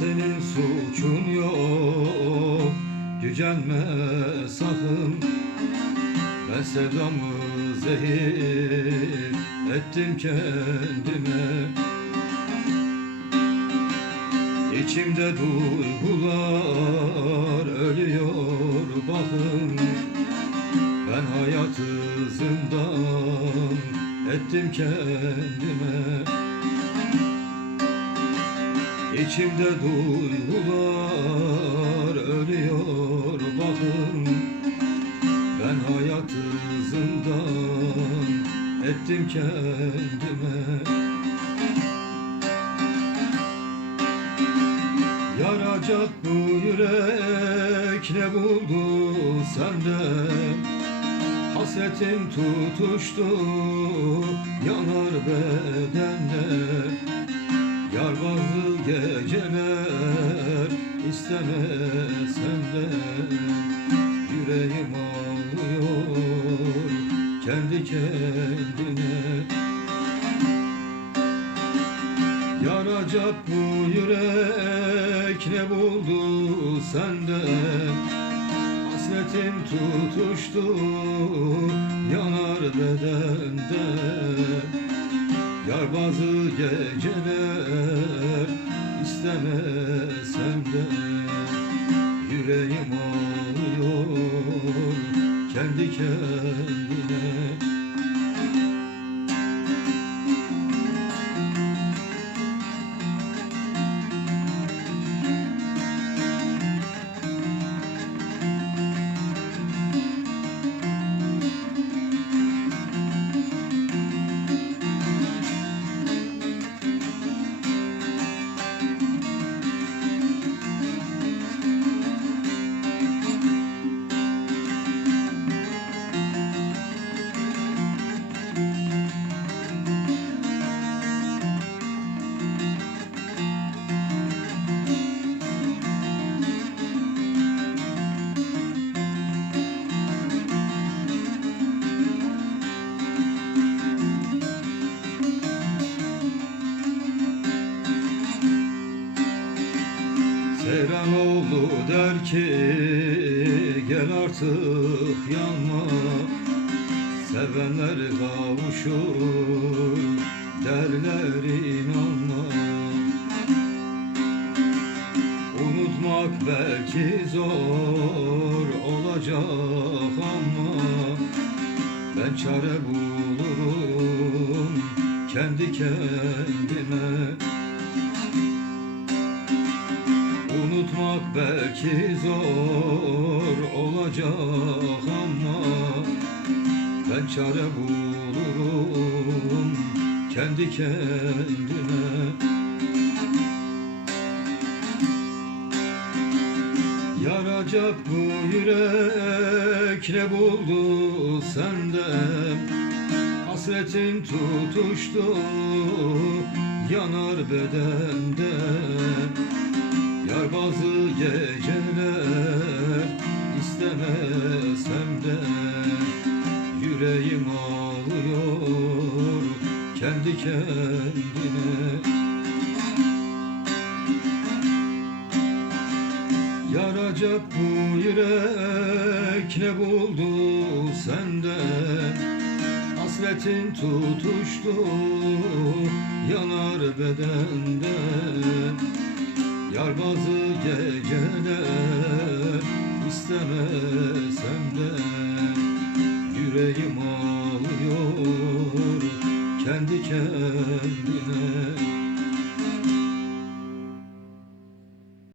senin suçun yok. Gücenme sakın. Ben sevdamı zehir ettim kendime. İçimde duygular ölüyor bakın. Ben hayatı zindan ettim kendime. İçimde duygular ölüyor bakın. Ben hayatı zindan ettim kendime. Yaracak bu yürek ne buldu sende? Hasretin tutuştu yanar bedende Yar bazı geceler istemesem de Yüreğim ağlıyor kendi kendine. Yaracak bu yürek ne buldu sende? Hasretin tutuştu yanar bedende. Yar bazı geceler istemesem de Yüreğim ağlıyor. Kendi kendine Seranoğlu der ki gel artık yanma Sevenler kavuşur derler inanma. Unutmak belki zor olacak ama Ben çare bulurum kendi kendime Unutmak belki zor olacak ama Ben çare bulurum kendi kendime. Yaracak bu yürek ne buldu sende Hasretin tutuştu yanar bedende Yar bazı geceler istemesem de Yüreğim ağlıyor kendi kendine Yaracak bu yürek ne buldu sende? Hasretin tutuştu yanar bedende Yar bazı geceler istemesem de Yüreğim ağlıyor kendi kendine.